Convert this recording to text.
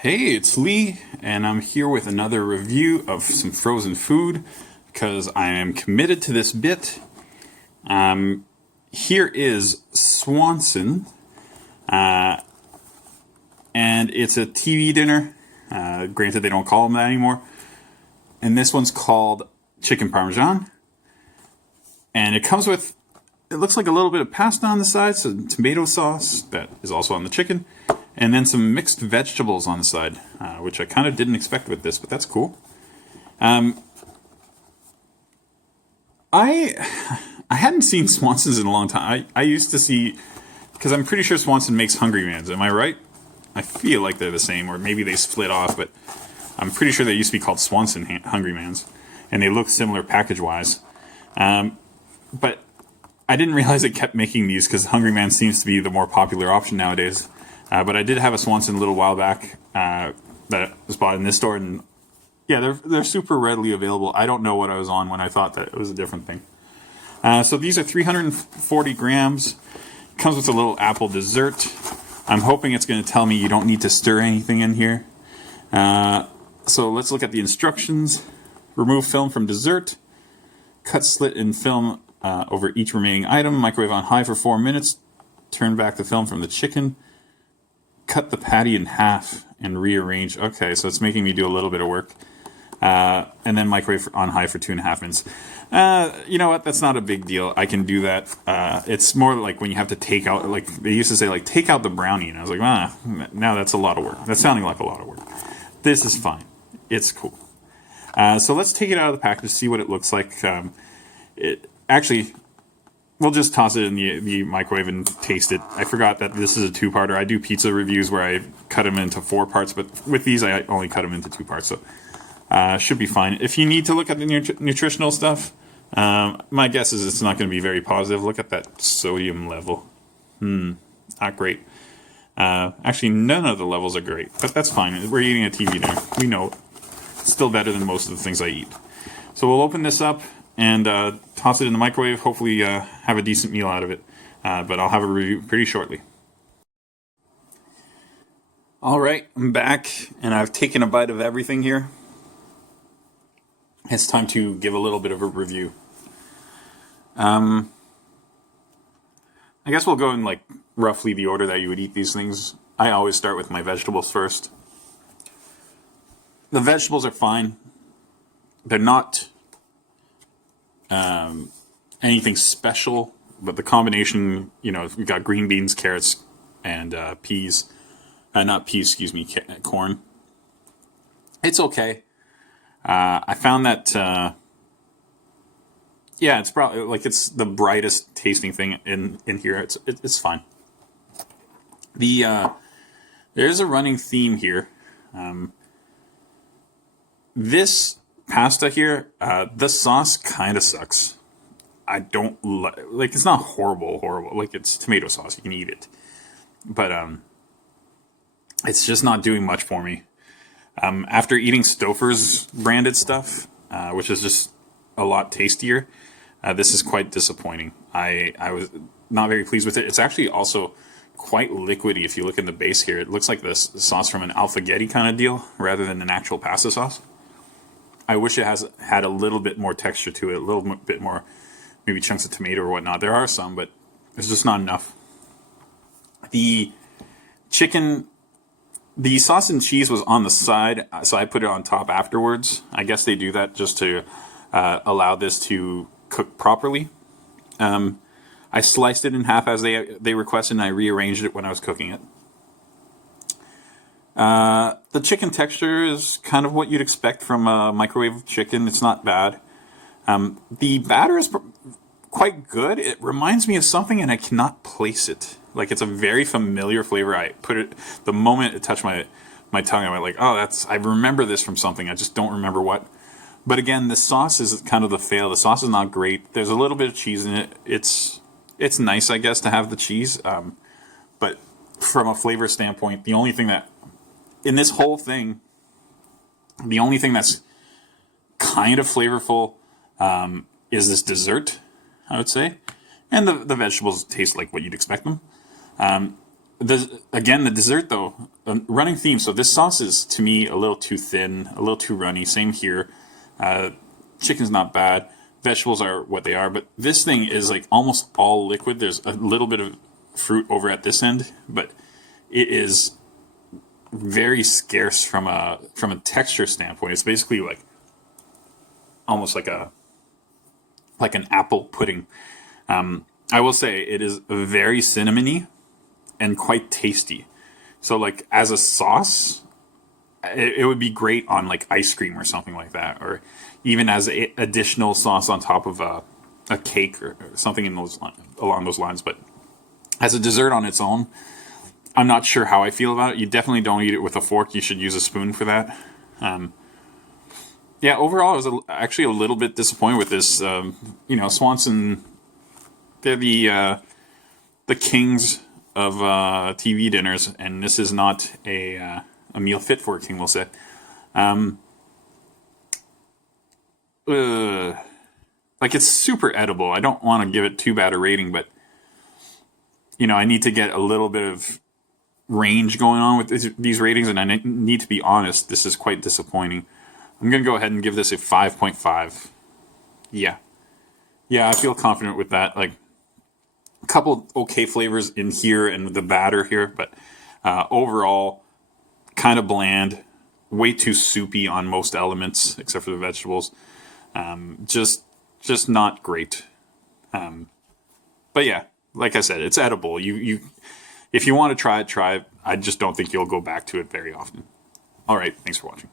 Hey, it's Lee, and I'm here with another review of some frozen food because I am committed to this bit. Here is Swanson, and it's a TV dinner. Granted, they don't call them that anymore. And this one's called Chicken Parmesan. And it comes with, it looks like a little bit of pasta on the side, some tomato sauce that is also on the chicken. And then some mixed vegetables on the side, which I kind of didn't expect with this, but that's cool. I hadn't seen Swanson's in a long time. I used to see, because I'm pretty sure Swanson makes Hungry Man's. Am I right? I feel like they're the same, or maybe they split off, but I'm pretty sure they used to be called Swanson Hungry Man's, and they look similar package-wise. But I didn't realize it kept making these because Hungry Man seems to be the more popular option nowadays. But I did have a Swanson a little while back that was bought in this store, and yeah, they're super readily available. I don't know what I was on when I thought that it was a different thing. So these are 340 grams. Comes with a little apple dessert. I'm hoping it's going to tell me you don't need to stir anything in here. So let's look at the instructions. Remove film from dessert. Cut slit in film over each remaining item. Microwave on high for 4 minutes. Turn back the film from the chicken. Cut the patty in half and rearrange. Okay, so it's making me do a little bit of work. And then microwave on high for 2.5 minutes. You know what? That's not a big deal. I can do that. It's more like when you have to take out, like they used to say, like take out the brownie. And I was like, now that's a lot of work. That's sounding like a lot of work. This is fine. It's cool. So let's take it out of the package, see what it looks like. We'll just toss it in the microwave and taste it. I forgot that this is a two-parter. I do pizza reviews where I cut them into 4 parts, but with these I only cut them into 2 parts, so should be fine. If you need to look at the nutritional stuff, my guess is it's not going to be very positive. Look at that sodium level. Not great. Actually, none of the levels are great, but that's fine. We're eating a TV dinner. We know it's still better than most of the things I eat. So we'll open this up and toss it in the microwave, hopefully have a decent meal out of it. But I'll have a review pretty shortly. Alright, I'm back, and I've taken a bite of everything here. It's time to give a little bit of a review. I guess we'll go in like roughly the order that you would eat these things. I always start with my vegetables first. The vegetables are fine. They're not anything special, but the combination, you know, we've got green beans, carrots, and peas. Not peas, excuse me, corn. It's okay. I found that, yeah, it's probably like it's the brightest tasting thing in here. It's fine. There's a running theme here. This pasta here, the sauce kind of sucks. I don't like it's not horrible. Like it's tomato sauce, you can eat it, but it's just not doing much for me. After eating Stouffer's branded stuff, which is just a lot tastier, this is quite disappointing. I was not very pleased with it. It's actually also quite liquidy. If you look in the base here, it looks like the sauce from an alfaghetti kind of deal rather than an actual pasta sauce. I wish it had a little bit more texture to it, a little bit more, maybe chunks of tomato or whatnot. There are some, but it's just not enough. The chicken, the sauce and cheese was on the side, so I put it on top afterwards. I guess they do that just to allow this to cook properly. I sliced it in half as they requested, and I rearranged it when I was cooking it. The chicken texture is kind of what you'd expect from a microwave chicken. It's not bad. The batter is quite good. It reminds me of something, and I cannot place it. Like, it's a very familiar flavor. I put it, the moment it touched my tongue, I went like, oh, I remember this from something. I just don't remember what. But again, the sauce is kind of the fail. The sauce is not great. There's a little bit of cheese in it. It's nice, I guess, to have the cheese. But from a flavor standpoint, the only thing that, in this whole thing, the only thing that's kind of flavorful is this dessert, I would say. And the vegetables taste like what you'd expect them. Again, the dessert though, running theme. So this sauce is to me a little too thin, a little too runny. Same here. Chicken's not bad. Vegetables are what they are, but this thing is like almost all liquid. There's a little bit of fruit over at this end, but it is very scarce from a texture standpoint. It's basically like almost like an apple pudding. I will say it is very cinnamony and quite tasty. So like as a sauce, it would be great on like ice cream or something like that, or even as additional sauce on top of a cake or something along those lines. But as a dessert on its own, I'm not sure how I feel about it. You definitely don't eat it with a fork. You should use a spoon for that. Yeah, overall, I was actually a little bit disappointed with this. Swanson, they're the kings of TV dinners, and this is not a meal fit for a king, we'll say. Like, it's super edible. I don't want to give it too bad a rating, but, I need to get a little bit of range going on with these ratings, and I need to be honest, this is quite disappointing. I'm going to go ahead and give this a 5.5. Yeah, I feel confident with that. Like, a couple okay flavors in here and the batter here, but overall, kind of bland, way too soupy on most elements except for the vegetables. Just not great. But yeah, like I said, it's edible. You if you want to try it, try it. I just don't think you'll go back to it very often. All right, thanks for watching.